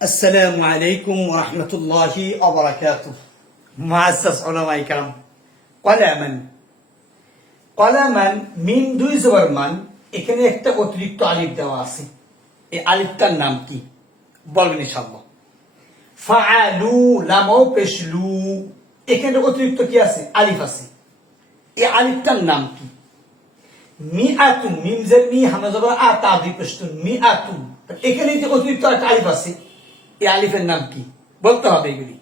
السلام عليكم ورحمة الله وبركاته. معزز علماء کرام، কলামান মিম দুই জবর মান, এখানে একটা অতিরিক্ত আলিফ দেওয়া আছে। এই আলিফটার নাম কি বলবেন ইনশাআল্লাহ। ফাআলু লামও পেশলু, এখানে অতিরিক্ত কি আছে? আলিফ আছে। এই আলিফটার নাম কি? মিআতুন, মিম জের মি হামজা জবর আ তা দুই পেশতুন, মিআতুন। এখানে যে অতিরিক্ত একটা আলিফ আছে, এই আলিফের নাম কি বলতে হবে। এগুলি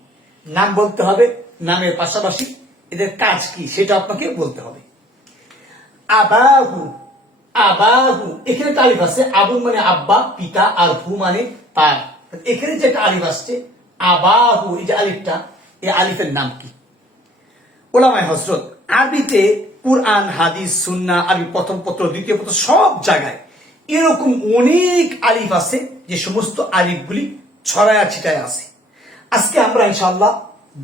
নাম বলতে হবে, নামের পাশাপাশি এদের কাজ কি সেটা আপনাকে বলতে হবে। আবাহু, আবাহু, এখানে একটা আলিফ আছে। আবু মানে আব্বা পিতা, আর হু মানে তার। এখানে যে একটা আলিফ আসছে আবাহু, এই যে আলিফটা, এই আলিফের নাম কি? ওলামায়ে হযরত, আরবিতে কুরআন, হাদিস, সুন্নাহ, আরবি প্রথম পত্র, দ্বিতীয় পত্র সব জায়গায় এরকম অনেক আলিফ আছে, যে সমস্ত আলিফগুলি ছড়ায়া ছিটায় আছে। আজকে আমরা ইনশাআল্লাহ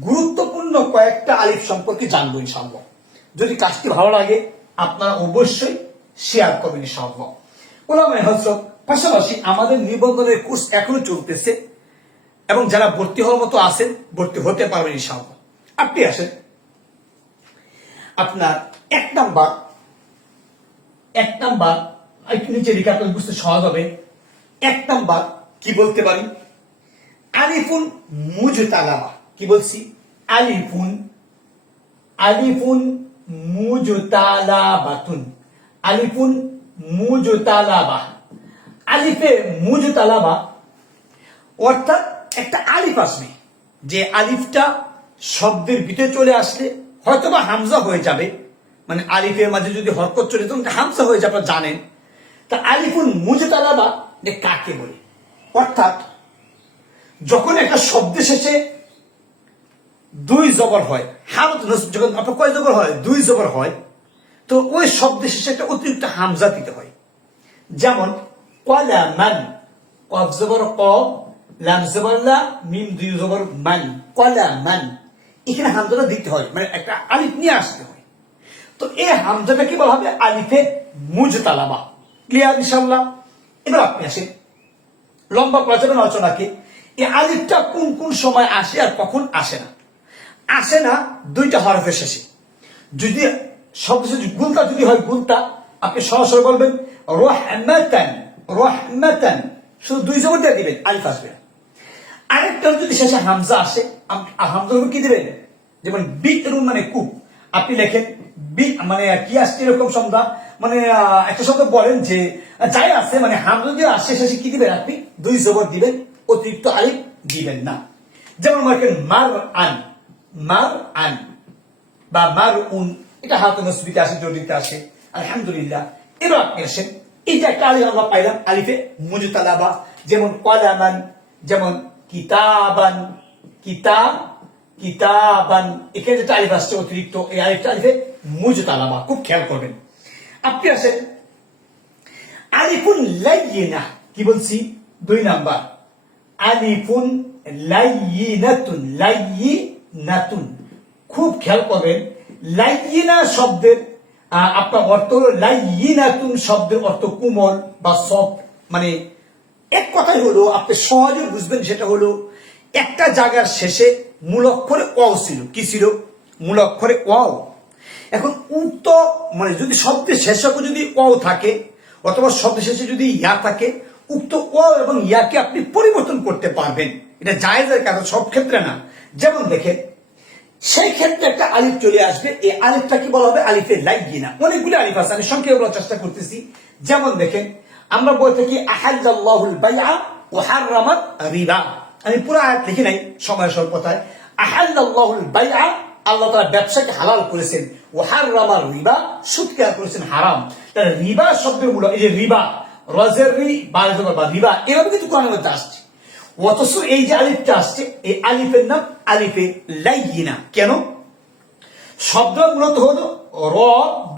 গুরুত্বপূর্ণ কয়েকটা আলিফ সম্পর্কে জানবো ইনশাআল্লাহ। যদি কাজটি ভালো লাগে আপনারা অবশ্যই শেয়ার করবেন ইনশাআল্লাহ। ওলামায়ে হযরত, পাশাপাশি আমাদের নিবন্ধনের কোর্স এখনো চলতেছে, এবং যারা ভর্তি হওয়ার মতো আছেন ভর্তি হতে পারবেন ইনশাআল্লাহ। আপনি আসেন, আপনার এক নাম্বার একটু নিচে লিখে আপনার বুঝতে সহজ হবে। এক নাম্বার কি বলতে পারি? আলিফুন মুজতালাবা। কি বলছি? আলিফুন, আলিফুন মুজতালাবাতুন, আলিফুন মুজতালাবা। আলিফে মুজতালাবা অর্থাৎ একটা আলিফ আসবে, যে আলিফটা শব্দের ভিতরে চলে আসলে হয়তোবা হামজা হয়ে যাবে। মানে আলিফের মাঝে যদি হরকত চলে তখন হামজা হয়ে যাবে, জানেন। তা আলিফুন মুজতালাবা যে কাকে বলে? অর্থাৎ যখন একটা শব্দের শেষে দুই জবর হয়, যখন আপনার কয় জবর হয়? দুই জবর হয়, তো ওই শব্দের শেষে একটা অতিরিক্ত হামজা দিতে হয়। যেমন কলামান, কফ জবর ক, লাম জবর লা, মিম দুই জবর মান, কলামান। এখানে হামজাটা দিতে হয়, মানে একটা আলিফ নিয়ে আসতে হয়। তো এই হামজাটা কি বলা হবে? আলিফে মুজতালাবা। ক্লিয়ার ইনশাআল্লাহ? এবার আপনি আসেন, লম্বা করা যাবে আলোচনাকে। এই আলিফটা কোন কোন সময় আসে আর কখন আসে না? আসে না দুইটা হরফের শেষে। যদি শব্দ গুলতা যদি হয়, গুলতা, আপনি সরাসরি বলবেন রাহমাতান, রাহমাতান, শুধু দুই জবর দিয়ে দিবেন, আলিফ আসবে না। আরেকটা যদি শেষে হামজা আসে, হামজা কি দিবেন? যেমন বিকরুন মানে কূপ, আপনি লেখেন বি মানে কি আসছে এরকম শব্দ, মানে একটা শব্দ বলেন যে যাই আছে, মানে হামজা দিয়ে আসছে শেষে কি দিবেন? আপনি দুই জবর দিবেন, অতিরিক্ত আলিফ দিবেন না। যেমন মার্কেন মার আন, মার আন বা মার উন, এটা হাতে নসবিতে আসে, জড়িতে আসে। আলহামদুলিল্লাহ। এবার আপনি আসেন, এটা একটা আলিফ আমরা পাইলাম, আলিফে মুজতালাবা। যেমন কলামান, যেমন কিতাবান, কিতাবান, এখানে যেটা আলিফ আসছে অতিরিক্ত, এই আলিফটা আলিফে মুজতালাবা, খুব খেয়াল করবেন। আপনি আসেন আলিফুন লাইয়িনা। কি বলছি? দুই নাম্বার আলিফুন লাইয়িনাতুন, লাইয়িনাতুন, খুব খেয়াল করবেন। লাইয়িনা শব্দের আপনার অর্থ হলো, লাইয়িনাতুন শব্দের অর্থ কোমল বা সফট। মানে এক কথাই হলো, আপনি সহজে বুঝবেন, সেটা হলো একটা জায়গার শেষে মূল অক্ষরে অ ছিল। কি ছিল? মূল অক্ষরে অ। এখন উক্ত মানে যদি শব্দের শেষে যদি অ থাকে, অথবা শব্দের শেষে যদি ইয়া থাকে, উক্ত অ এবং ইয়াকে আপনি পরিবর্তন করতে পারবেন। এটা জায়েজের কারণ, সব ক্ষেত্রে না। যেমন দেখেন, সেই ক্ষেত্রে একটা আলিফ চলে আসবে, এই আলিফটা কি বলা হবে? আলিফে লাইয়িনা। অনেকগুলো আলিফ আছে, আমি সংক্ষেপে বলার চেষ্টা করতেছি। যেমন দেখেন, আমরা বলে থাকি আহাল্লাল্লাহুল বাইআ ওয়া হাররামাত রিবা। আমি পুরো আয়াত লিখি নাই সময় স্বল্পতায়। আহাল্লাল্লাহুল বাইআ, আল্লাহ তাআলা ব্যবসাকে হালাল করেছেন, ওয়া হাররামার রিবা, সুদকে করেছেন হারাম। তাহলে রিবা শব্দের মূল, এই যে রিবা, রজের রি বা রিবা, এভাবে কিন্তু কোরআনের মধ্যে আসছে। অথচ এই যে আলিফটা আসছে, এই আলিফের নাম আলিফে লাইয়িনা। কেন? শব্দ মূলত হলো র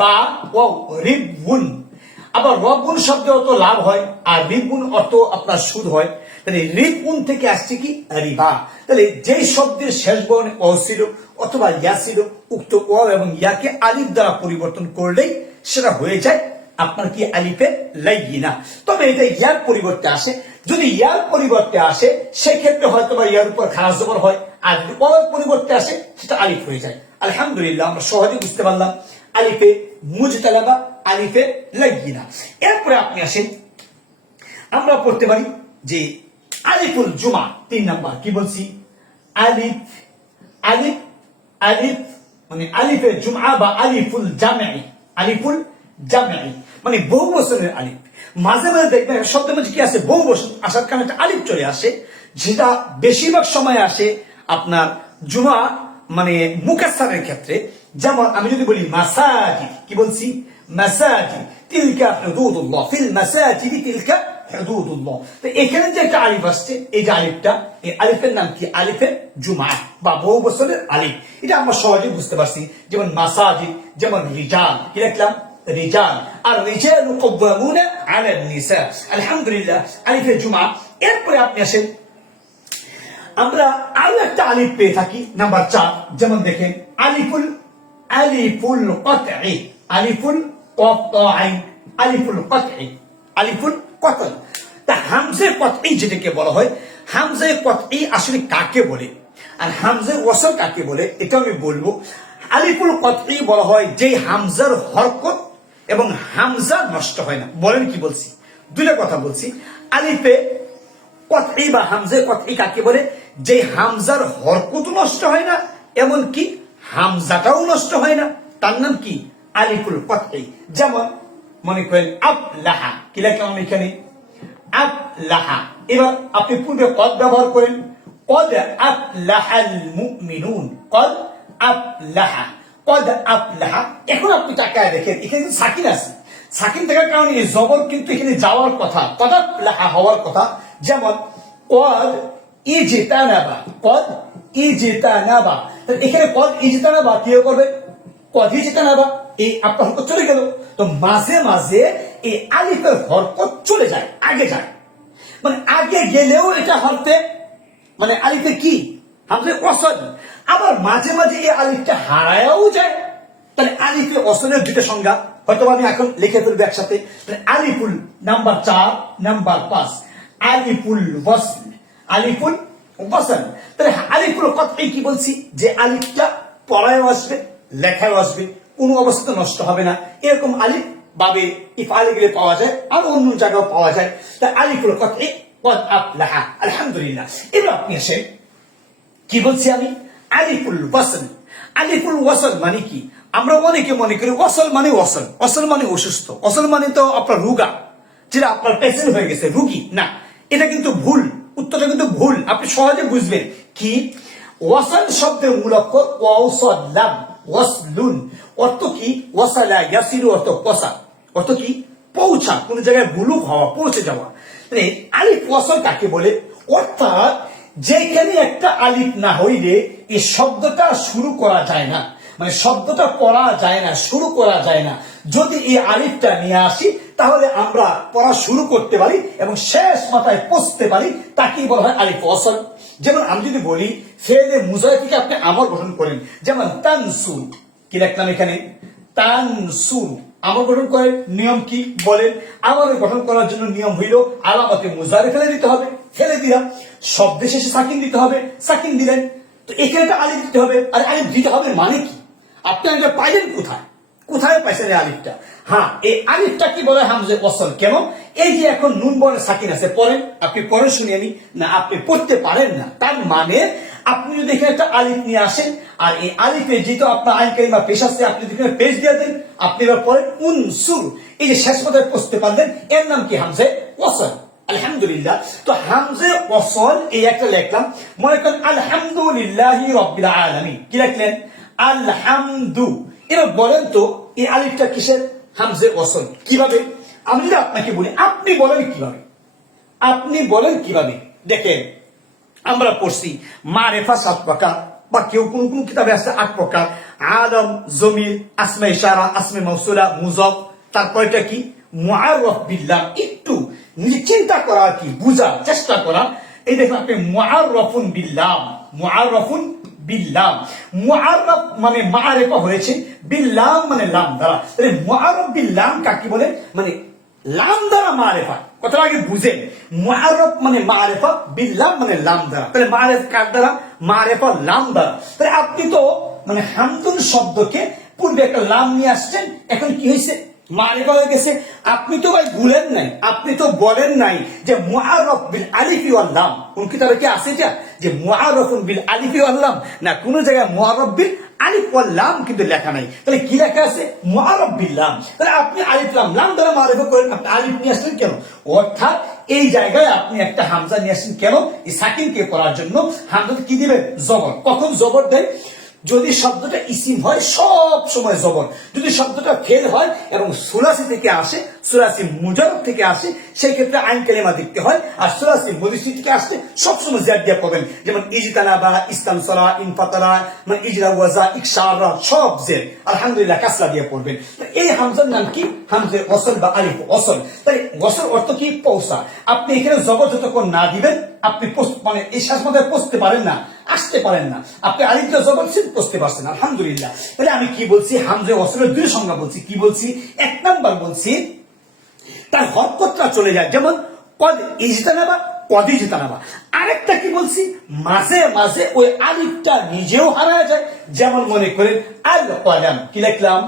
বা ওয়াও, রিবুন। আবার রবুন শব্দ অর্থ লাভ হয়, আর রিবুন অর্থ আপনার সুদ হয়। তাহলে রিবুন থেকে আসছে কি? রিবা। তাহলে যেই শব্দের শেষ বর্ণে অ ছিল অথবা ইয়া ছিল, উক্ত অ এবং ইয়াকে আলিফ দ্বারা পরিবর্তন করলেই সেটা হয়ে যায় আপনার কি আলিফে লাইয়িনা। তবে এটা ইয়ার পরিবর্তে আসে, যদি ইয়ার পরিবর্তে আসে সেক্ষেত্রে হয়তো বা ইয়ার উপর খারাজ জবর হয়, আর যদি ওয়ার পরিবর্তে আসে সেটা আলিফ হয়ে যায়। আলহামদুলিল্লাহ, আমরা সহজে বুঝতে পারলাম আলিফে মুজতালাবা, আলিফে লাইয়িনা। এরপরে আপনি আসেন, আমরা পড়তে পারি যে আলিফুল জুমা 3 নাম্বার। কি বলছি? আলিফ আলিফ আলিফ মানে আলিফে জুমা বা আলিফুল জামঈ, আলিফুল জামঈ মানে বহু বচনের আলিফ। মাঝে মাঝে দেখবেন শব্দের মধ্যে কি আছে, বহু বচন আসার কারণে একটা আলিফ চলে আসে, যেটা বেশিরভাগ সময় আসে আপনার জুমা মানে মুকাসসারের ক্ষেত্রে। যেমন আমি যদি বলি মাসাজিদ, কি বলছি? মাসাজিদ, তিলকা হুদুদুল্লাহ, ফিল মাসাজিদি তিলকা হুদুদুল্লাহ। তো এখানে যে একটা আলিফ আসছে, এই যে আলিফটা, এই আলিফের নাম কি? আলিফে জুমা বা বহু বচনের আলিফ। এটা আমরা সহজে বুঝতে পারছি। যেমন মাসাজিদ, যেমন রিজাল, কি লিখলাম? রিজাল। আর রিজালু কওয়ামুনা আলা নিসা। আলহামদুলিল্লাহ, আলিফে জুমা। এরপরে আপনি আসেন, আমরা আরো একটা আলিফ পেয়ে থাকি নাম্বার 4। যেমন দেখেন আলিফুল আলিফুল কতঈ, আলিফুল কতঈ, আলিফুল কতঈ, আলিফুল কতঈ। তা হামজে কতঈ যেটাকে বলা হয়, হামজে কতঈ আসলে কাকে বলে আর হামজে ওয়াসল কাকে বলে এটা আমি বলবো। আলিফুল কতঈ বলা হয় যে হামজার হরকত এবং হামজা নষ্ট হয় না। বলেন কি বলছি? দুইটা কথা বলছি। আলিফে কতঈ বা হামজে কতঈ কাকে বলে? যে হামজার হরকত নষ্ট হয় না, এমনকি হামজাটাও নষ্ট হয় না, তার নাম কি? আলিফুল কতঈ। যেমন মনে করেন আফলাহা, কি লিখলাম এখানে? আফলাহা। এবার আপনি পূর্বে কদ ব্যবহার করেন, কদ আফলাহাল মুমিনুন, কদ আফলাহা, কদ আফলাহা। এখন আপনি তাকায় দেখেন এখানে সাকিন আছে, সাকিন থাকার কারণে এই জবর কিন্তু এখানে যাওয়ার কথা, কদ আফলাহা হওয়ার কথা। যেমন কদ ইজতানাবা, কদ ইজতানাবা। এখানে কদ ইজতানাবা কি করবে? কদ ইজতানাবা, এই আপনার হরকত চলে গেল। তো মাঝে মাঝে এই আলিফের হরকত চলে যায়, আগে যায়, মানে আগে গেলেও এটা হরফে মানে আলিফে কি? হামজে ওয়াসল। আবার মাঝে মাঝে এই আলিফটা হারায়াও যায়। তাহলে আলিফে ওয়াসলের দুটো সংজ্ঞা হয়তো আমি এখন লিখে ফেলবো একসাথে। Aliful number 4, number 5 Aliful ওয়াসল, Aliful ওয়াসল। তাহলে আলিফুল কতঈ কি বলছি? যে আলিফটা পড়ায়ও আসবে, লেখায়ও আসবে, কোনো অবস্থা নষ্ট হবে না। এরকম আলিফ বাবে ইফআলে গেলে পাওয়া যায়, আর অন্য জায়গাও পাওয়া যায়। তা আলিফুল কতঈ, কদ আফলাহা। আলহামদুলিল্লাহ। এবার আপনি আসেন, কি বলছি আমি? আলিফুল ওয়াসল। আলিফুল ওয়াসল মানে কি? আমরা অনেকে মনে করি ওয়াসল মানে ওয়াসল, ওয়াসল মানে অসুস্থ, ওয়াসল মানে তো আপনার রোগা, যেটা আপনার পেশেন্ট হয়ে গেছে, রুগী না। এটা কিন্তু ভুল, উত্তরটা কিন্তু ভুল। আপনি সহজে বুঝবেন কি? ওয়াসল শব্দের মূল অক্ষর ওয়াসাল্লাম, ওয়াসলুন। অর্থ কি? ওয়াসালা ইয়াসিলু, অর্থ পৌঁছা, অর্থ কি? পৌঁছা, কোন জায়গায় বুলুগ হওয়া, পৌঁছে যাওয়া। মানে আলিফ ওয়াসল কাকে বলে? অর্থাৎ যেখানে একটা আলিফ না হইলে এই শব্দটা শুরু করা যায় না, মানে শব্দটা পড়া যায় না, শুরু করা যায় না। যদি এই আলিফটা নিয়ে আসি তাহলে আমরা পড়া শুরু করতে পারি এবং শেষ মাথায় পৌঁছতে পারি, তাকেই বলা হয় আলিফ ওয়াসল। যেমন আমি যদি বলি ফেলে মুজারি থেকে আপনি আমল গঠন করেন, যেমন তানসুর, কি লিখলাম এখানে? তানসুর। আমল গঠন করেন, নিয়ম কি বলেন? আমল গঠন করার জন্য নিয়ম হইল আলামতে মুজারি ফেলে দিতে হবে, ফেলে দিলাম। শব্দের শেষে সাকিন দিতে হবে, সাকিন দিলেন। তো এখানে একটা আলিফ দিতে হবে, আর আলিফ দিতে হবে মানে কি? আপনি এটা পাইলেন কোথায়? কোথায় পাইছেন এই আলিফটা? হ্যাঁ, এই আলিফটা কি বলে? হামজে ওয়াসল। কেন? এই যে এখন নুন বলে সাকিন আছে, পড়েন, আপনি পড়ে শুনিয়ে নি না, আপনি পড়তে পারেন না। তার মানে আপনি যদি এখানে একটা আলিফ নিয়ে আসেন, আর এই আলিফে যেহেতু আপনার আইন কারিমা পেশ আছে, আপনি যদি পেশ দিয়ে দেন, আপনি এবার পড়েন উনসুর, এই যে শেষ কথায় পৌঁছতে পারলেন, এর নাম কি? হামজে ওয়াসল। আলহামদুলিল্লাহ। তো হামজে ওয়াসল এই একটা লিখলাম। মনে করেন আলহামদুলিল্লাহি রাব্বিল আলামিন, কি লিখলেন? আলহামদু। এবার বলেন তো এই আলিফটা কিসের? হামজে ওয়াসল। কিভাবে? আমি যদি আপনাকে বলি, আপনি বলেন কিভাবে? আপনি বলেন কিভাবে? দেখেন, আমরা পড়ছি মারিফা 7 প্রকার, বা কেউ কোন কোন কিতাবে আছে 8 প্রকার। আলম, জমির, আসমে ইশারা, আসমে মাউসুলা, মুজাফ। তারপর এটা কি? মুআররাফ বিল্লাহ। একটু নিজে চিন্তা করা, আর কি বুঝার চেষ্টা করা। এই দেখুন আপনি মুআররাফুন বিল্লাহ, মুআররাফুন বিল্লাম। মুআররাফ মানে মারিফা হয়েছে বিল্লাম মানে লাম দ্বারা। তাহলে মুআররাফ বিল্লাম কাকে বলে? মানে লাম দ্বারা মারিফা। কথাটা আগে বুঝেন, মুআররাফ মানে মারিফা, বিল্লাম মানে লাম দ্বারা। তাহলে মারিফ কার দ্বারা? মারিফা লাম দ্বারা। তাহলে আপনি তো মানে হামদুন শব্দকে পূর্বে একটা লাম নিয়ে আসছেন, এখন কি হয়েছে? মারিফা হয়ে গেছে। আপনি তো ভাই ভুলেন নাই, আপনি তো বলেন নাই যে মুআররাফ বিল আলিফি ওয়াল লাম। কোন কিতাবে কি আছে এটা যে মুআররাফুন বিল আলিফি ওয়াল লাম? না, কোন জায়গায় মুআররাফ বিল আলিফ ওয়াল লাম কিন্তু লেখা নাই। তাহলে কি লেখা আছে? মুআররাফ বিল লাম। তাহলে আপনি আলিফ লাম লাম দ্বারা মারিফা করেন, আপনি আলিফ নিয়ে আসলেন কেন? অর্থাৎ এই জায়গায় আপনি একটা হামজা নিয়ে আসছেন কেন? এই সাকিনকে করার জন্য। হামজাতে কি দিবেন? জবর। কখন জবর দেয়? যদি শব্দটা ইসিম হয় সব সময় জবর। যদি শব্দটা ফেল হয় এবং সুলাসি থেকে আসে, সুলাসি মুজাররদ থেকে আসে, সেই ক্ষেত্রে আইন কালিমা দেখতে হয়। আর সুলাসি মুদিসি থেকে আসলে সবসময় জিয়াদ দিয়া পড়বেন, যেমন ইজতানাবা, ইস্তানসারা, ইনফাতারা, মানে ইজরা ওয়াজা, ইকশারা, সব জের আলহামদুলিল্লাহ কাসরা দিয়ে পড়বেন। এই হামজার নাম কি? হামজে ওয়াসল বা আলিফ ওয়াসল। তাই ওয়াসল অর্থ কি? পৌঁছা। আপনি এখানে জবর যতক্ষণ না দিবেন আপনি মানে এই শ্বাস মাথায় পৌঁছতে পারেন না, আসতে পারেন না। আপনি আলিফ দিয়ে জবর ছিল পৌঁছতে পারছেন, আলহামদুলিল্লাহ। তাহলে আমি কি বলছি? হামজে ওয়াসলের দুই সংজ্ঞা বলছি। কি বলছি? এক নাম্বার বলছি তার হরকতটা চলে যায়, যেমন কদ ইজতানাবা, কদ ইজতানাবা। আরেকটা কি বলছি? মাঝে মাঝে ওই আলিফটা নিজেও হারায় যায়, যেমন মনে করেন আল কলাম। কি লিখলাম?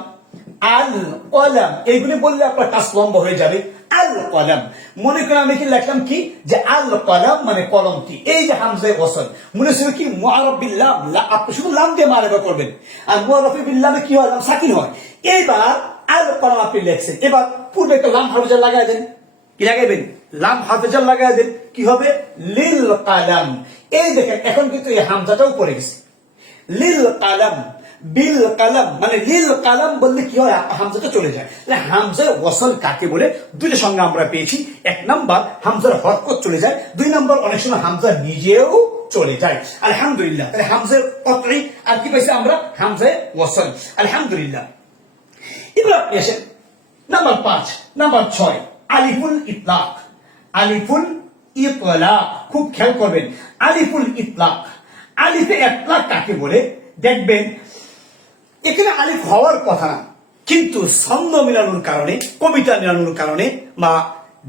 আল কলাম। এইগুলি বললে আপনার কাজ লম্বা হয়ে যাবে। আল কলাম, মনে করেন আমি কি লিখলাম? কি যে আল কলাম মানে কলমটি। এই যে হামজা ওয়াসল মনে হচ্ছে কি? মুআররাফ বিল লাম। আপনি শুধু লাম দিয়ে মারিফা করবেন, আর মুআররাফ বিল লামে কি হয়? লাম সাকিন হয়। এইবার আল কলাম আপনি লিখছেন, এবার পূর্বে একটা লাম হাফজা লাগাই দেন। কি লাগাইবেন? লাম হাফজা লাগাই দেন। কি হবে? লিল কালাম। এই দেখেন এখন কিন্তু এই হামজাটাও পড়ে গেছে। লিল কালাম, বিল কালাম, মানে লিল কালাম বললে কি হয়? হামজাটা চলে যায়। হামজা ওয়াসল কাকে বলে? দুইটা সঙ্গে আমরা পেয়েছি। এক নাম্বার হামজার হরকত চলে যায়, দুই নাম্বার অনেক সময় হামজা নিজেও চলে যায়। আলহামদুলিল্লাহ। তাহলে হামজা কতই আর কি পাইছি আমরা? হামজা ওয়াসল, আলহামদুলিল্লাহ। এবার আপনি আসেন নাম্বার 5, নাম্বার 6 আলিফুল ইতলাক। আলিফুল ইতলাক, খুব খেয়াল করবেন। আলিফুল ইতলাক, আলিফে ইতলাক কাকে বলে? দেখবেন এখানে আলিফ হওয়ার কথা না, কিন্তু ছন্দ মিলানোর কারণে, কবিতা মিলানোর কারণে বা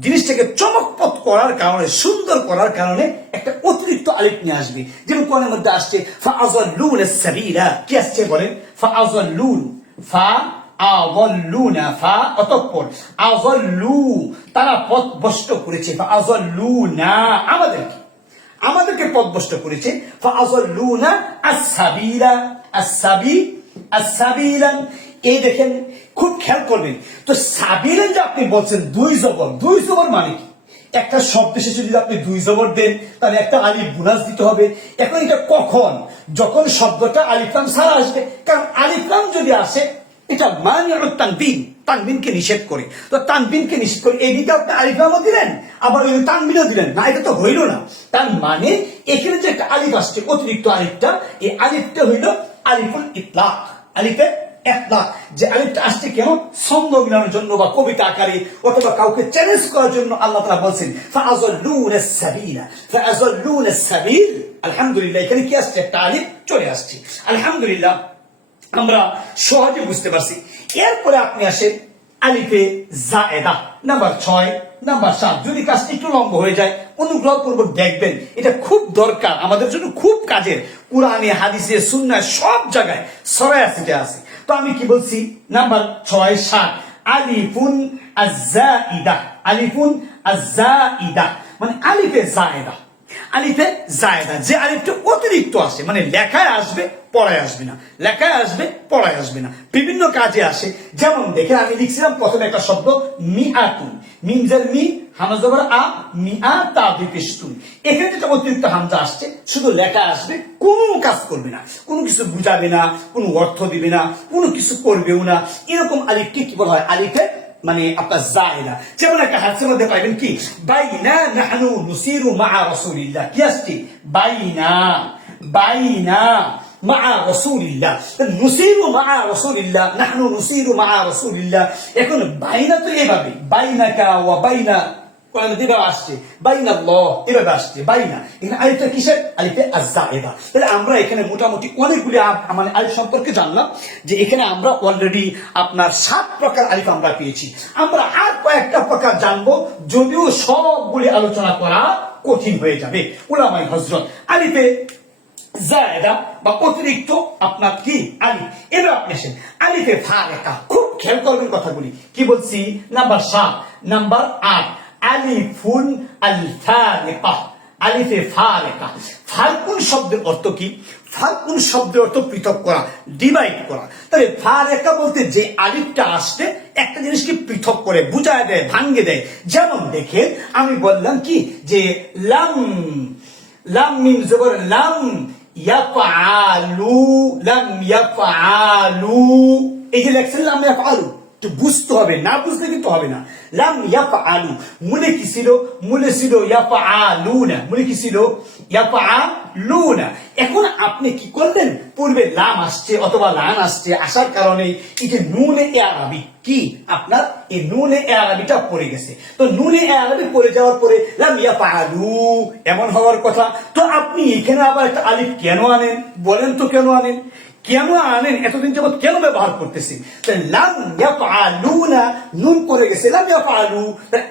জিনিসটাকে চমকপথ করার কারণে, সুন্দর করার কারণে একটা অতিরিক্ত আলিফ নিয়ে আসবে। যেমন কোরআনের মধ্যে আসছে ফাআযাল্লুন আস-সাবিলা। কি আসছে বলেন? ফাআযাল্লুন, ফাআযাল্লুনা, ফা অতঃপর আযাল্লু, তারা পথভ্রষ্ট করেছে। ফাআযাল্লুনা, আমাদেরকে পথভ্রষ্ট করেছে। ফাআযাল্লুনা আস-সাবিলা, আস-সাবিলান। এই দেখেন খুব খেয়াল করবেন তো, সাবিলান যে আপনি বলছেন দুই জবর মানে কি? একটা শব্দ শেষে যদি আপনি দুই জবর দেন তাহলে একটা আলিফ বুনাস দিতে হবে। এখন এটা কখন? যখন শব্দটা আলিফ লাম ছাড়া আসবে। কারণ আলিফ লাম যদি আসে এটা মানিউত তানবিন, তানবিনকে নিষেধ করে। তো তানবিনকে নিষেধ করে এদিকে আপনি আলিফ লামও দিলেন, আবার ওই তানবিনও দিলেন না, এটা তো হইল না। তার মানে এখানে যে একটা আলিফ আসছে, অতিরিক্ত আলিফটা, এই আলিফটা হইল আলিফুল ইতলাক। আলিফে ইতলাক যে আলিফটা আসছে কেন? ছন্দ মিলানোর জন্য বা কবিতা আকারে অথবা কাউকে চ্যালেঞ্জ করার জন্য আল্লাহ তাআলা বলছেন ফাআযাল্লুন আস-সাবিলা, ফাআযাল্লুন আস-সাবিল। আলহামদুলিল্লাহ, এখানে কি আসছে? একটা আলিফ চলে আসছে। আলহামদুলিল্লাহ, আমরা সহজে বুঝতে পারছি। এরপরে আপনি আসেন আলিফে জায়েদা, নাম্বার 6, নাম্বার 7। যদি কাজটি একটু লম্বা হয়ে যায় অনুগ্রহপূর্বক দেখবেন, এটা খুব দরকার আমাদের জন্য, খুব কাজের। কুরআনে, হাদিসে, সুন্নাহ সব জায়গায় সরাসরি আছে। তো আমি কি বলছি? নাম্বার 6, 7 আলিফুন আজ-জাইদা। আলিফুন আজ-জাইদা মানে আলিফে জায়েদা। আলিফে জায়েদা যে আলিফটা অতিরিক্ত আসে, মানে লেখায় আসবে পড়ায় আসবে না, লেখায় আসবে পড়ায় আসবে না, বিভিন্ন কাজে আসে। যেমন দেখেন আমি লিখছিলাম প্রথমে একটা শব্দ মিআতুন, মিনজার মি, হামজা জবর আ, মিআতা বিপিস্তুন। এখানে যেটা অতিরিক্ত হামজা আসছে, শুধু লেখা আসবে, কোনো কাজ করবে না, কোনো কিছু বুঝাবে না, কোনো অর্থ দিবে না, কোনো কিছু করবেও না। এরকম আলিফকে কি বলা হয়? আলিফে মানে আপনার জায়েদা। যেমন একটা হাদিসের মধ্যে পাইবেন কি? বাইনা নাহনু নুসিরু মা রাসূলিল্লাহ। কি আসছে? বাইনা মা রাসূলিল্লাহ, নুসিরু মা রাসূলিল্লাহ, নাহনু নুসিরু মা রাসূলিল্লাহ। এখন বাইনা তো এভাবে বাইনাকা ওয়া বাইনা কোরআনে এভাবে আসছে বাইনাল্লাহ, এভাবে আসছে বাইনা। এখানে আলিফটা কিসের? আলিফে আয-যায়েদা। তাহলে আমরা এখানে মোটামুটি অনেকগুলি মানে আলিফ সম্পর্কে জানলাম, যে এখানে আমরা অলরেডি আপনার 7 প্রকার আলিফ আমরা পেয়েছি। আমরা আর কয়েকটা প্রকার জানবো, যদিও সবগুলি আলোচনা করা কঠিন হয়ে যাবে। উলামায়ে হযরত, আলিফে জায়েদা বা অতিরিক্ত আপনার কি আলিফ। এবার আপনি আসেন আলিফে ফারেকা, খুব খেয়াল করবেন কথাগুলি। কি বলছি? নাম্বার 7, নাম্বার 8, আলিফুন আল ফারিকা, আলিফে ফারেকা। ফারকুন শব্দের অর্থ কি? ফারকুন শব্দের অর্থ পৃথক করা, ডিভাইড করা। তাহলে ফারেকা বলতে যে আলিফটা আসছে একটা জিনিসকে পৃথক করে বুঝায় দেয়, ভাঙ্গে দেয়। যেমন দেখেন আমি বললাম কি যে লাম, লাম মিম জবর লাম, ইয়াফআলু, লাম ইয়াফআলু, এই যে লেখছেন লাম ইয়াফআলু, তো বুঝতে হবে, না বুঝলে কিন্তু হবে না। লাম ইয়াফআলু, মূলে কি ছিল? মূলে ছিল ইয়াফআলুনা, মূলে কি ছিল? ইয়াফআলুনা। এখন আপনি কি করলেন? পূর্বে লাম আসছে অথবা লান আসছে, আসার কারণে এই যে নুনে আরবি কি আপনার এই নুনে আরবিটা পড়ে গেছে। তো নুনে আরবি পড়ে যাওয়ার পরে লাম ইয়াফআলু এমন হওয়ার কথা। তো আপনি এখানে আবার একটা আলিফ কেন আনেন? বলেন তো কেন আনেন? কেন আনেন? এতদিন যাবত কেন ব্যবহার করতেছেন? লাম ইয়াফআলুনা, নুন পড়ে গেছে, লাম ইয়াফআলু,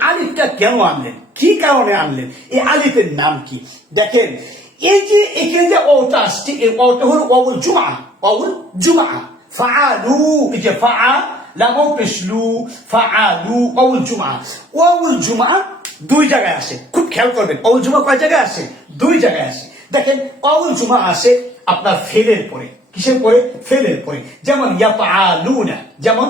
আলিফটা কেন আনলেন? কি কারণে আনলেন? এই আলিফের নাম কি? দেখেন এই যে এখানে যে ওটা আসছে, এই ওটা হলো ওয়াউল জুমআ, ওয়াউল জুমআ। ফাআলু, এই যে ফা লাম পেশলু, ফাআলু, ওয়াউল জুমআ। ওয়াউল জুমআ 2 জায়গায় আসে, খুব খেয়াল করবেন। ওয়াউল জুমআ কয় জায়গায় আসে? 2 জায়গায় আসে। দেখেন ওয়াউল জুমআ আসে আপনার ফেলের পরে। কিসের পরে? ফেলের পরে। যেমন ইয়াফআলুনা, যেমন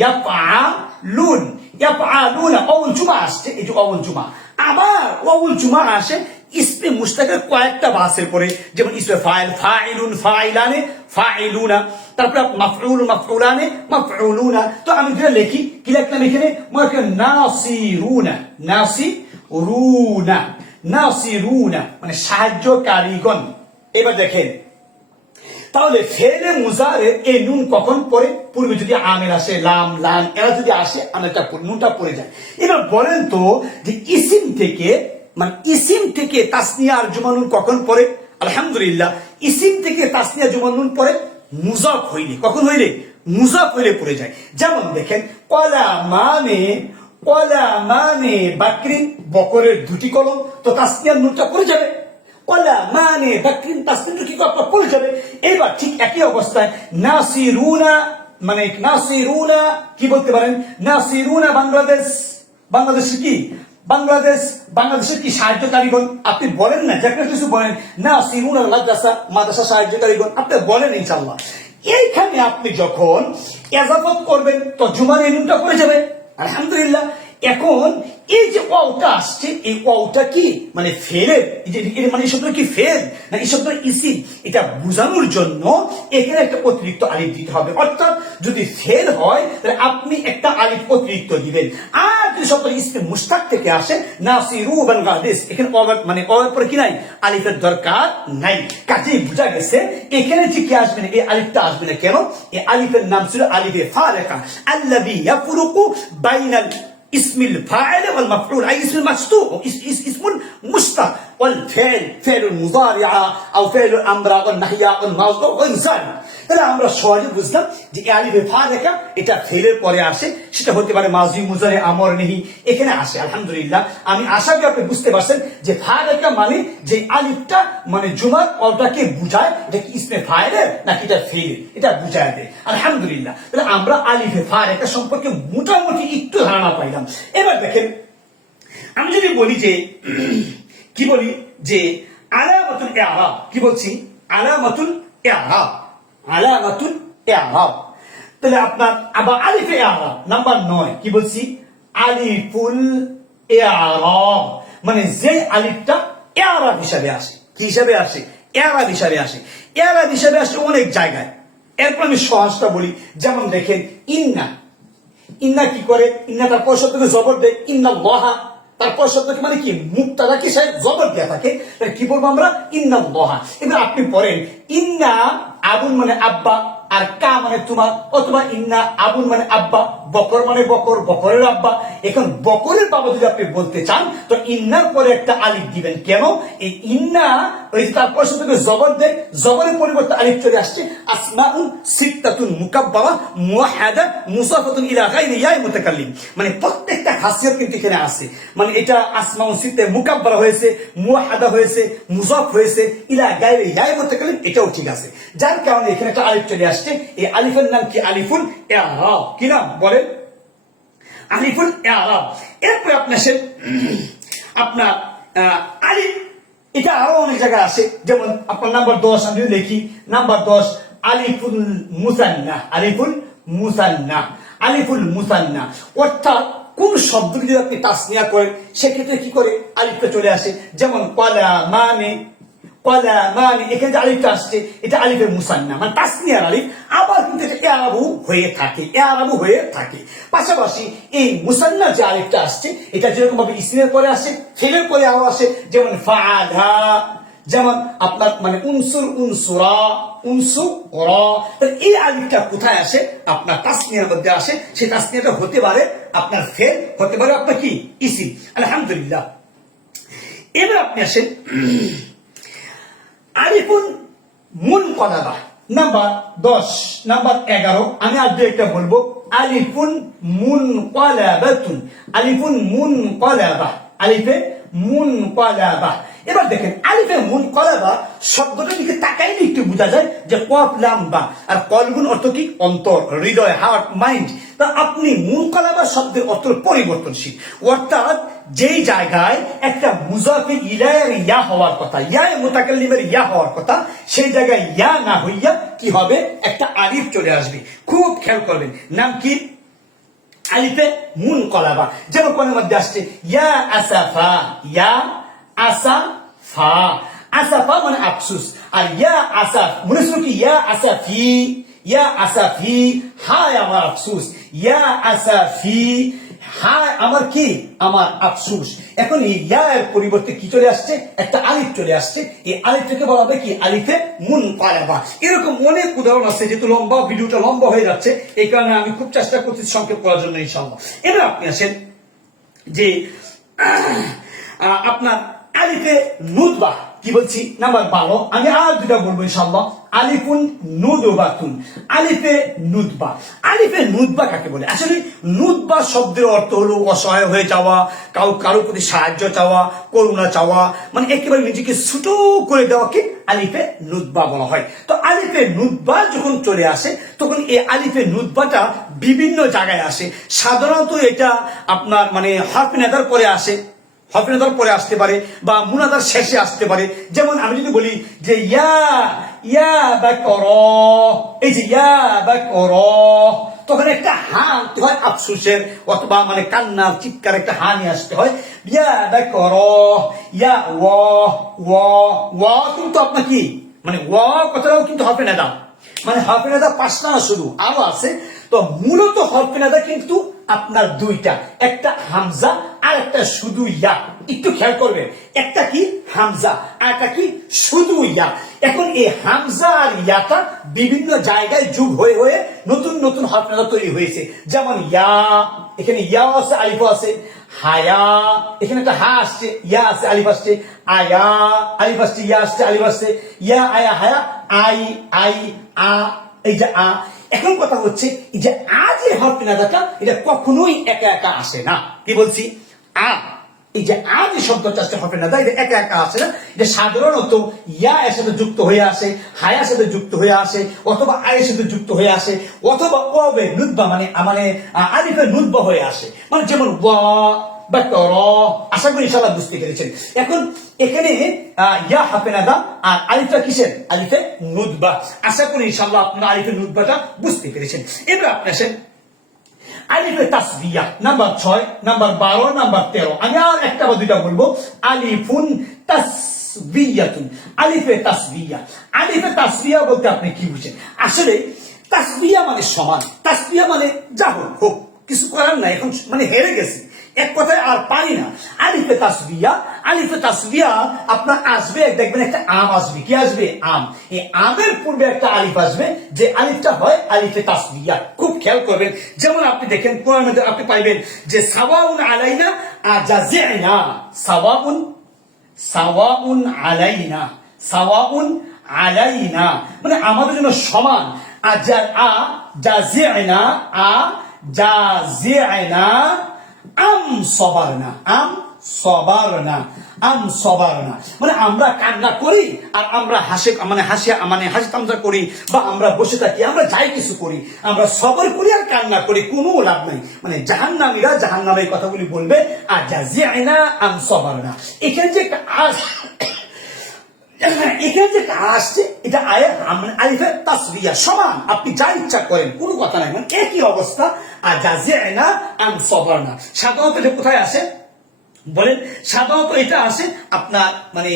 ইয়াফআলুন, ইয়াফআলুনা ওয়াউল জুমআ আসছে, এই যে ওয়াউল জুমআ। আবার ওয়াউল জুমআ আসে ইসমে মুশতাকের কয়েকটা বাসের পরে, যেমন ইসমে ফাইল, ফাইলুন, ফাইলানে, ফাইলুনা, তারপরে মাফউল, মাফউলানে, মাফউলুনা। তো আমি যেটা লিখি, কি লিখলাম এখানে? মনে করেন নাসিরুনা, নাসিরুনা, নাসিরুনা মানে সাহায্যকারীগণ। এবার দেখেন তাহলে ফেলে মুজারে এই নুন কখন পড়ে? পূর্বে যদি আমের আসে, লাম, লাম, এরা যদি আসে আমেরটা নুনটা পড়ে যায়। এবার বলেন তো যে ইসিম থেকে, মানে ইসিম থেকে তাসনিয়া আর জুমা নুন কখন পড়ে? আলহামদুলিল্লাহ, ইসিম থেকে তাসনিয়া জুমা নুন পড়ে মুজাফ হইলে। কখন হইলে? মুজাফ হইলে পড়ে যায়। যেমন দেখেন কলা মানে, কলা মানে বাকরিন, বকরের 2টি কলম, তো তাসনিয়ার নুনটা পড়ে যাবে। কলা মানে বাকরিন, তাসনিয়ার কি আপনার পড়ে যাবে। এবার ঠিক একই অবস্থায় নাসিরুনা, মানে নাসিরুনা কি বলতে পারেন? নাসিরুনা বাংলাদেশ, বাংলাদেশে কি? বাংলাদেশ, বাংলাদেশের কি সাহায্যকারীগণ? আপনি বলেন না, যে কিছু বলেন নাসিরুনা মাদ্রাসা, মাদ্রাসা সাহায্যকারীগণ, আপনি বলেন ইনশাআল্লাহ। এইখানে আপনি যখন ইজাফত করবেন তো জুমার এই নুনটা পড়ে যাবে। আলহামদুলিল্লাহ। এখন এই যে ওয়াওটা আসছে, এই ওয়াওটা কি মানে ফেলের, মানে এই শব্দ কি ফেল না এই শব্দ ইসিম, এটা বোঝানোর জন্য এখানে একটা অতিরিক্ত আলিফ দিতে হবে। অর্থাৎ যদি ফেল হয় তাহলে আপনি একটা আলিফ অতিরিক্ত দিবেন। আর যদি শব্দ ইসমে মুশতাক থেকে আসে নাসিরু বাংলাদেশ, এখানে মানে ওর পরে কি নাই? আলিফের দরকার নাই। কাজেই বোঝা গেছে এখানে যে কি আসবে না, এই আলিফটা আসবে না। কেন? এই আলিফের নাম ছিল আলিফে ফারেকা, আল্লাযী ইয়াফরুকু বাইনাল اسم الفاعل والمفعول أي اسم المشتوق، اسم مشتق، والفعل فعل المضارعة أو فعل الأمر والنهي والماضي وغير ذلك। তাহলে আমরা সহজে বুঝলাম যে আলিফে ফারেকা এটা ফেলের পরে আসে, সেটা হতে পারে মাজি, মুজারে, আমর, নেহি, এখানে আসে। আলহামদুলিল্লাহ, আমি আশা করি আপনি বুঝতে পারছেন যে ফারেকা মানে যে আলিফটা মানে জুমার ওটাকে বুঝায়, এটা কি ইসমে ফাইলের নাকি এটা ফেলের, এটা বুঝায় দেয়। আলহামদুলিল্লাহ, তাহলে আমরা আলিফে ফারেকা সম্পর্কে মোটামুটি একটু ধারণা পাইলাম। এবার দেখেন আমি যদি বলি যে কি বলি যে আলামাতুল ইআরাব, কি বলছি? আলামাতুল ইআরাব, আলামাতুল ইআরাব। তাহলে আপনার আবার আলিফে ইআরাব নাম্বার 9 কি বলছি? আলিফুল ইআরাব, মানে যে আলিফটা ইআরাব হিসাবে আসে। কি হিসাবে আসে? ইআরাব হিসাবে আসে। ইআরাব হিসাবে আসে অনেক জায়গায়। এরপর আমি সহজটা বলি। যেমন দেখেন ইন্না, ইন্না কি করে? ইন্না তার পর শব্দকে জবর দেয়, ইন্নাল্লাহা, তারপর শব্দকে মানে কি মুক্তাদা কি সাহেব জবর দেয়া থাকে, তাহলে কি বলবো আমরা? ইন্নাল্লাহা। এবার আপনি পড়েন ইন্না আবুন মানে আব্বা, আর কা মানে তোমার, অথবা ইন্না আবুন মানে আব্বা, বকর মানে বকর, বকরের আব্বা। এখন বকরের বাবা যদি আপনি বলতে চান তো ইন্নার পরে একটা আলিফ দিবেন। কেন? এই ইন্না ওই যে তারপর শুধু জবর দেয়, জবরের পরিবর্তে আলিফ চলে আসছে। আসমাউন সিত্তাতুন মুকাব্বারা মুওয়াহহাদা মুসাফাতুন ইলা গায়রি ইয়াই মুতাকাল্লিম, মানে প্রত্যেকটা খাসিয়ত কিন্তু এখানে আছে। মানে এটা আসমাউন সিত্তা মুকাব্বারা হয়েছে, মুওয়াহহাদা হয়েছে, মুজাফ হয়েছে, ইলা গায়রি ইয়াই মুতাকাল্লিম, এটাও ঠিক আছে। যার কারণে এখানে একটা আলিফ চলে আসছে। এই আলিফের নাম কি? আলিফুল ইআরাব। কি নাম বলেন? আলিফুল ইআরাব। এরপর আপনার আলিফ, এটা আরো অনেক জায়গায় আসে। যেমন আপনার নাম্বার 10 আমি যদি লিখি, নাম্বার 10 আলিফুল মুসান্না, আলিফুল মুসান্না, আলিফুল মুসান্না। অর্থাৎ কোন শব্দকে যদি আপনি তাসনিয়া করেন সেক্ষেত্রে কি করে আলিফটা চলে আসে। যেমন ক্বালা মানে, ক্বালা মানে, এখানে যে আলিফটা আসছে এটা আলিফের মুসান্না মানে তাসনিয়ার আলিফ। আবার কিন্তু এটা ইআরাবু হয়ে থাকে, ইআরাবু হয়ে থাকে। পাশাপাশি এই মুসান্না যে আলিফটা আসছে এটা যেরকম ভাবে ইসমের পরে আসে, ফেলের পরে আরো আসে। যেমন ফাআলা, যেমন আপনার মানে উনসুর, উনসুরা, উনসুরা। তাহলে এই আলিফটা কোথায় আসে? আপনার তাসনিয়ার মধ্যে আসে। সেই তাসনিয়াটা হতে পারে আপনার ফেল, হতে পারে আপনার কি ইসিম। আলহামদুলিল্লাহ। এবার আপনি আসেন আলিফুন মুনকালাবা, নাম্বার 10, নাম্বার 11। আমি আর একটা বলবো, আলিফুন মুনকালাবাতুন, আলিফুন মুনকালাবা, আলিফে মুনকালাবা। এবার দেখেন আলিফে মুনকালাবা শব্দটার দিকে তাকাইলে একটু বোঝা যায় যে কফ লাম বা, আর কলবুন অর্থ কি? অন্তর, হৃদয়, হার্ট, মাইন্ড। তা আপনি মুনকালাবা শব্দের অর্থ পরিবর্তনশীল, অর্থাৎ যেই জায়গায় একটা মুজাফে ইলায়ের ইয়া হওয়ার কথা, ইয়া মুতাকাল্লিমের ইয়া হওয়ার কথা, সেই জায়গায় ইয়া না হইয়া কি হবে? একটা আলিফ চলে আসবে। খুব খেয়াল করবেন। নাম কি? আলিফে মুনকালাবা। যেমন কোনের মধ্যে আসছে ইয়া আসাফা, ইয়া আসাফা, আসাফা মানে আফসুস। আর ইয়া আসাফ মনে ছিল কি? ইয়া আসাফি, ইয়া আসাফি, হায় আমার আফসুস, ইয়া আসাফি, হায় আমার কি? আমার আফসুস। এখন এই ইয়া এর পরিবর্তে কি চলে আসছে? একটা আলিফ চলে আসছে। এই আলিফটাকে বলা হবে কি? আলিফে মুনকালাবা। এরকম অনেক উদাহরণ আছে। যেহেতু লম্বা, ভিডিওটা লম্বা হয়ে যাচ্ছে, এই কারণে আমি খুব চেষ্টা করছি সংক্ষেপ করার জন্য ইনশাআল্লাহ। এবার আপনি আসেন যে আপনার আলিফে নুদবা। কি বলছি? নাম্বার 12। আমি আর দুটা বলবো ইনশাআল্লাহ। আলিফুন নুদবাতুন, আলিফে নুদবা। আলিফে নুদবা কাকে বলে? আসলে নুদবা শব্দের অর্থ হলো অসহায় হয়ে যাওয়া, কারো প্রতি সাহায্য চাওয়া, করুণা চাওয়া, মানে একেবারে নিজেকে ছোট করে দেওয়াকে আলিফে নুদবা বলা হয়। তো আলিফে নুদবা যখন চলে আসে তখন এই আলিফে নুদবাটা বিভিন্ন জায়গায় আসে। সাধারণত এটা আপনার মানে হরফে নেদার পরে আসে, হরফে নেদার পরে আসতে পারে, বা মুনাদার শেষে আসতে পারে। যেমন আমি যদি বলি যে ইয়া ইয়া বাকর, এই যে ইয়া বাকর, তখন একটা হা আনতে হয় আফসুসের, অথবা মানে কান্নার চিৎকার একটা হা নিয়ে আসতে হয়। ইয়া বাকর, ইয়া ওয়া কিন্তু আপনার কি মানে ওয়া কথাটাও কিন্তু হরফে নেদা, মানে হরফে নেদা 5 না শুধু আরো আছে। তো মূলত হরফে নেদা কিন্তু আপনার দুইটা, একটা হামজা আর একটা শুধু ইয়া। একটু খেয়াল করবেন, একটা কি হামজা আর একটা কি শুধু ইয়া। এখন এই হামজা আর ইয়াটা বিভিন্ন জায়গায় যুগ হয়ে হয়ে নতুন নতুন হরফ নেদা তৈরি হয়েছে। যেমন ইয়া, এখানে ইয়া আছে, আলিফ আছে। হায়া, এখানে একটা হা আসছে, ইয়া আছে, আলিফ আসছে। আয়া, আলিফ আসছে, ইয়া আসছে, আলিফ আসছে। ইয়া আয়া হায়া, আই আই আ, এই যে আ। এখন কথা হচ্ছে এই যে আ যে হরফ নেদাটা এটা কখনোই একা একা আসে না। কি বলছি? আ, এই যে আ যে শব্দটা আসছে হরফে নেদা, এটা একা একা আসে না। এটা সাধারণত ইয়া এর সাথে যুক্ত হয়ে আসে, হায়ার সাথে যুক্ত হয়ে আসে, অথবা আয়ের সাথে যুক্ত হয়ে আসে, অথবা ওয়াবে নুদবা মানে আলিফে নুদবা হয়ে আসে। মানে যেমন ওয়া বা তর। আশা করি ইনশাআল্লাহ বুঝতে পেরেছেন। এখন এখানে ইয়া হরফে নেদা আর আলিফটা কিসের? আলিফে নুদবা। আশা করি ইনশাআল্লাহ আপনারা আলিফে নুদবাটা বুঝতে পেরেছেন। এবার আপনি আসেন আলিফে তাসবিয়া, নাম্বার 6, নাম্বার 12, নাম্বার 13। আমি আর একটা বা দুইটা বলবো। আলিফুন তাসবিয়াতুন, আলিফে তাসবিয়া। আলিফে তাসবিয়া বলতে আপনি কি বুঝেন? আসলে তাসবিয়া মানে সমান, তাসবিয়া মানে যা হোক, কিছু করার নাই, এখন মানে হেরে গেছি, এক কথায় আর পারি না। আলিফে তাসবিয়া, আলিফে তাসবিয়া আপনার আসবে, দেখবেন একটা আম আসবে। কি আসবে? আম। এই আমের পূর্বে একটা আলিফ আসবে, যে আলিফটা হয় আলিফে তাসবিয়া। খুব খেয়াল করবেন। যেমন আপনি দেখেন কোরআনের মধ্যে আপনি পাইবেন যে সাওয়াউন আলাইনা আজাজিনা, সাওয়াউন, সাওয়াউন আলাইনা, সাওয়াউন আলাইনা, মানে আমাদের জন্য সমান। জাজিনা, জাজিনা, আম সবারনা, আম সবারনা, আম সবারনা, মানে আমরা কান্না করি আর আমরা হাসি তামজা করি, বা আমরা বসে থাকি, আমরা যাই কিছু করি, আমরা সবর করি আর কান্না করি, কোনো লাভ নাই। মানে জাহান্নামীরা জাহান্নামের কথাগুলি বলবে, আর জাজিনা আম সবারনা। এখানে যে এখানে যে আসছে, এটা আলিফের তাসবিয়া, সমান, আপনি যা ইচ্ছা করেন, কোনো কথা নাই, মানে একই অবস্থা। আর জাজিনা আম সবারনা সাধারণত এটা কোথায় আসে বলেন? সাধারণত এটা আসে আপনার মানে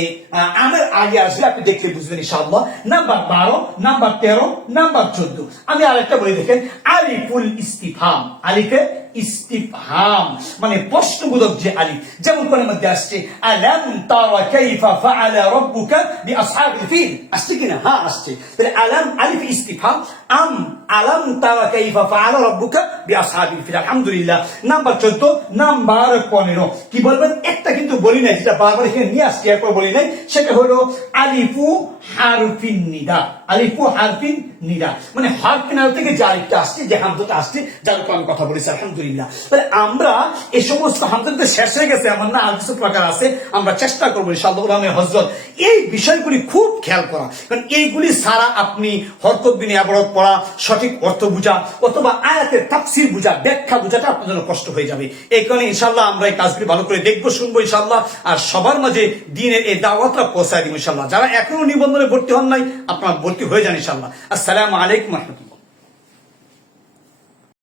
আমের আগে আসবে, আপনি দেখলে বুঝবেন ইনশাআল্লাহ। Number 12, number 13, number 14। আমি আরেকটা বলি, দেখেন আলিফুল ইস্তিফহাম, আলিফে ইস্তিফহাম মানে প্রশ্নবোধক যে আলিফ। যেমন কোরআনের মধ্যে আসছে আলাম তারা কাইফা ফাআলা রাব্বুকা বিআসহাবিল ফিল, আসছে কিনা? হ্যাঁ আসছে। তাহলে আলাম আলিফ ইস্তিফহাম, আম আলাম তারা কাইফা ফাআলা রাব্বুকা বিআসহাবিল ফিল। আলহামদুলিল্লাহ। নাম্বার 14, নাম্বার 15 কি বলবেন? একটা কিন্তু বলি নাই, যেটা বারবার এখানে নিয়ে আসছি, এরপর বলি নাই, সেটা হলো আলিফু হারফিন নিদা, আলিফু হারফিন নিদা, মানে হারফিন নিদা থেকে যে আলিফটা আসছে, যে হামজাটা আসছে, যার উপর আমি কথা বলেছি আলহামদুলিল্লাহ। তাহলে আমরা এই সমস্ত হামজাটা শেষ হয়ে গেছে, আমার না আর কিছু প্রকার আছে, আমরা চেষ্টা করবো ইনশাআল্লাহ হযরত এই বিষয়গুলি খুব খেয়াল করা, কারণ এইগুলি সারা আপনি হরকত বিন ইবারত পড়া, সঠিক অর্থ বোঝা, অথবা আয়াতের তাফসীর বোঝা, ব্যাখ্যা বোঝাটা আপনার জন্য কষ্ট হয়ে যাবে। এই কারণে ইনশাআল্লাহ আমরা এই কাজগুলি ভালো করে দেখবো, শুনবো ইনশাআল্লাহ, আর সবার মাঝে দ্বীনের এই দাওয়াতটা পৌঁছায় দিব ইনশাআল্লাহ। যারা এখনো নিবন্ধনে ভর্তি হন নাই, আপনারা ভর্তি হয়ে যান ইনশাআল্লাহ। আসসালামু আলাইকুম ওয়া রাহমাতুল্লাহ।